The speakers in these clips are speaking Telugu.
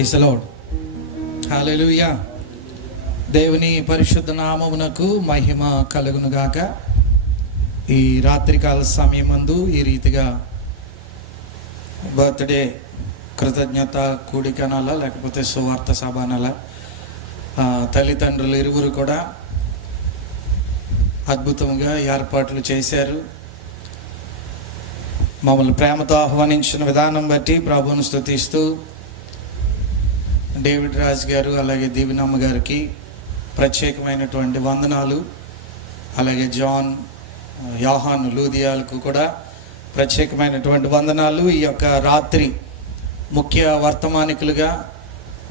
Praise the lord. హల్లెలూయా. దేవుని పరిశుద్ధ నామమునకు మహిమ కలుగును గాక. ఈ రాత్రికాల సమయమందు ఈ రీతిగా బర్త్డే కృతజ్ఞత కూడిక అనాలా, లేకపోతే సువార్త సభ అనాలా, తల్లిదండ్రులు ఇరువురు కూడా అద్భుతంగా ఏర్పాట్లు చేశారు. మమ్మల్ని ప్రేమతో ఆహ్వానించిన విధానం బట్టి ప్రభువును స్తుతిస్తూ డేవిడ్ రాజ్ గారు అలాగే దీవినమ్మ గారికి ప్రత్యేకమైనటువంటి వందనాలు. అలాగే జాన్, యోహాను, లూదియాలకు కూడా ప్రత్యేకమైనటువంటి వందనాలు. ఈ యొక్క రాత్రి ముఖ్య వర్తమానికులుగా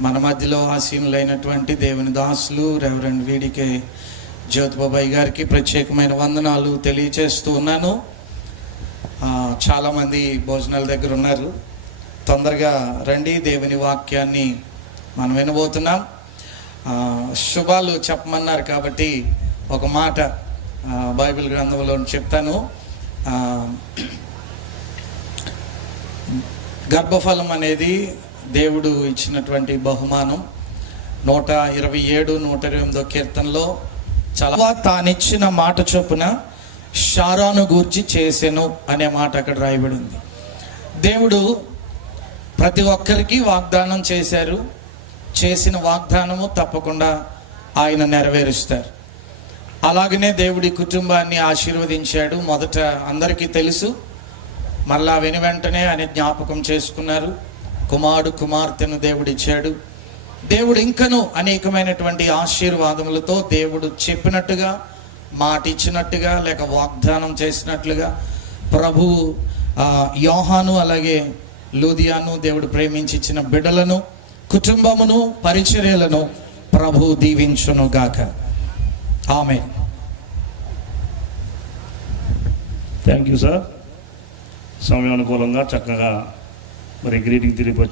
మన మధ్యలో ఆసీనులైనటువంటి దేవుని దాసులు రెవరెండ్ వీడికే జ్యోతిబాబాయ్ గారికి ప్రత్యేకమైన వందనాలు తెలియచేస్తూ ఉన్నాను. చాలామంది భోజనాల దగ్గర ఉన్నారు, తొందరగా రండి. దేవుని వాక్యాన్ని మనం వినబోతున్నాం. శుభాలు చెప్పమన్నారు కాబట్టి ఒక మాట బైబిల్ గ్రంథంలో చెప్తాను. గర్భఫలం అనేది దేవుడు ఇచ్చినటువంటి బహుమానం. 127, 128 కీర్తనలో చాలా తానిచ్చిన మాట చొప్పున షారాను గూర్చి చేసెను అనే మాట అక్కడ రాయబడి ఉంది. దేవుడు ప్రతి ఒక్కరికి వాగ్దానం చేశారు. చేసిన వాగ్దానము తప్పకుండా ఆయన నెరవేరుస్తారు. అలాగనే దేవుడి కుటుంబాన్ని ఆశీర్వదించాడు. మొదట అందరికీ తెలుసు, మళ్ళా వెనువెంటనే ఆయన జ్ఞాపకం చేసుకున్నారు. కుమారుడు, కుమార్తెను దేవుడిచ్చాడు. దేవుడు ఇంకను అనేకమైనటువంటి ఆశీర్వాదములతో దేవుడు చెప్పినట్టుగా, మాట ఇచ్చినట్టుగా, లేక వాగ్దానం చేసినట్లుగా ప్రభు యోహాను అలాగే లూదియాను దేవుడు ప్రేమించి ఇచ్చిన బిడ్డలను, కుటుంబమును, పరిచర్యలను ప్రభు దీవించును గాక. ఆమేన్. Thank you sir. సమయానుకూలంగా చక్కగా మరి గ్రీటింగ్ తెలియపరిచారు.